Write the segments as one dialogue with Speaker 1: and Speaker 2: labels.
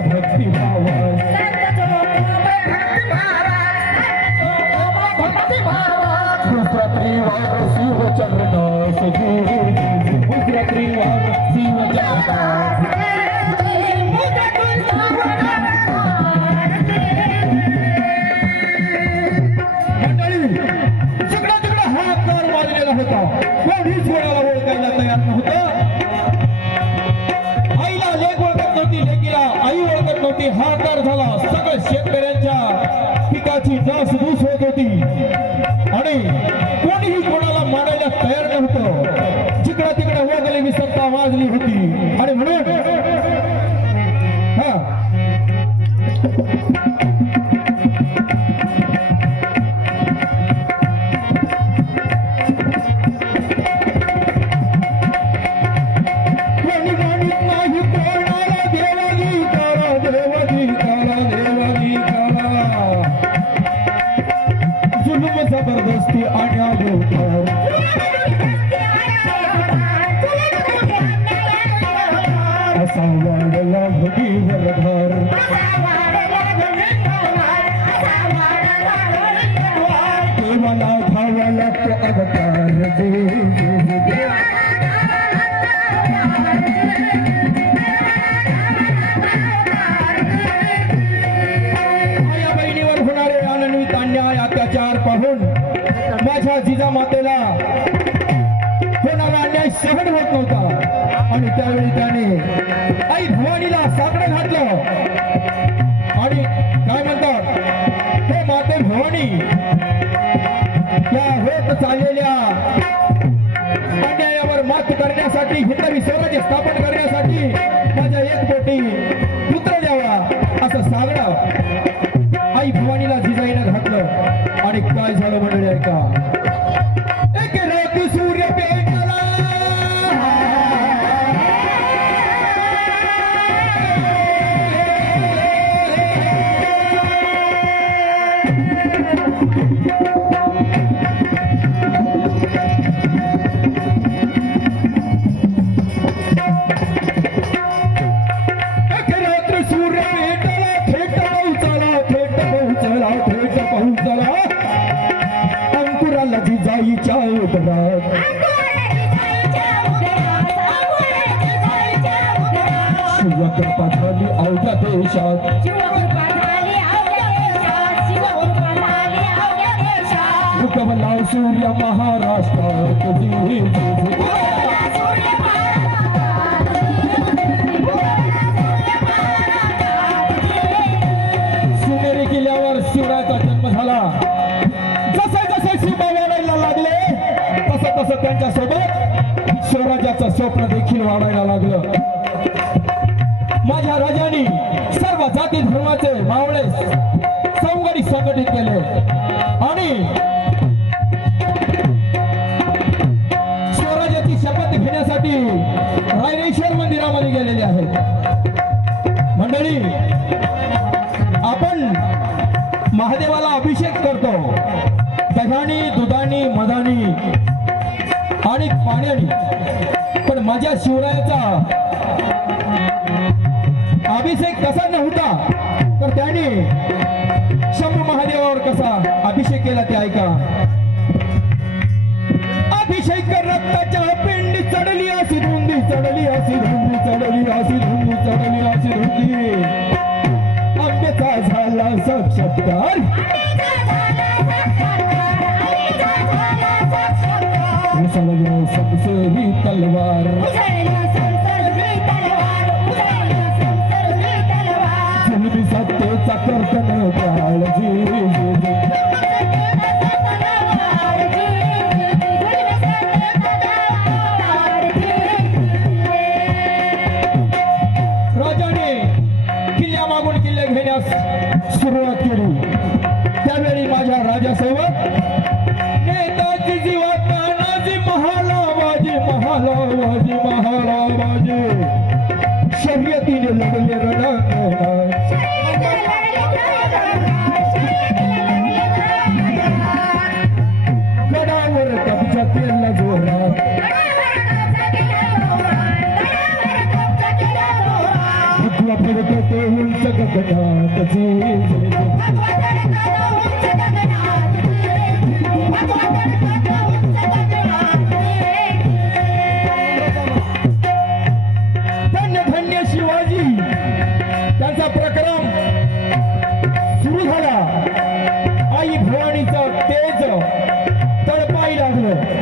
Speaker 1: भक्ती भाव मंडळी तिकडे होता कोणीच कोणाला ओळखायला तयार नव्हतं. शेतकऱ्यांच्या पिकाची दूस होत. होती आणि कोणीही कोणाला मानायला तयार नव्हतं. जिकडे तिकडे वगैरे विसरता वाजली होती. जबरदस्ती आणि माझ्या जिजामातेला होणारा अन्याय सहन होत नव्हता. आणि त्यावेळी त्याने आई भवानीला साकडं घातलं. आणि काय म्हणतात? हे माते भवानी या होत चाललेल्या अन्यायावर मात करण्यासाठी हिंदवी स्वराज्य स्थापन करण्यासाठी माझ्या एक पोटी तसं तसं त्यांच्यासोबत स्वराज्याचं स्वप्न देखील वाढायला लागलं. माझ्या राजानी सर्व जाती धर्माचे मावळे संघाने संघटित केले. आणि अभिषेक करतो. दह्यानी दुधानी मधानी आणि पाण्याने. पण माझ्या शिवरायाचा अभिषेक कसा नव्हता तर त्याने शंभू महादेवावर कसा अभिषेक केला ते ऐका. आंब्याचा झाला साक्षात्कार सुरुवात केली. त्यावेळी माझ्या राजासोबत नेताजी जीवा तानाजी महालाबाजी महालाबाजी महालाबाजी शर्यतीने लढले रणांगणात गडावर कब्जा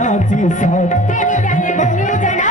Speaker 1: जनाची साथ.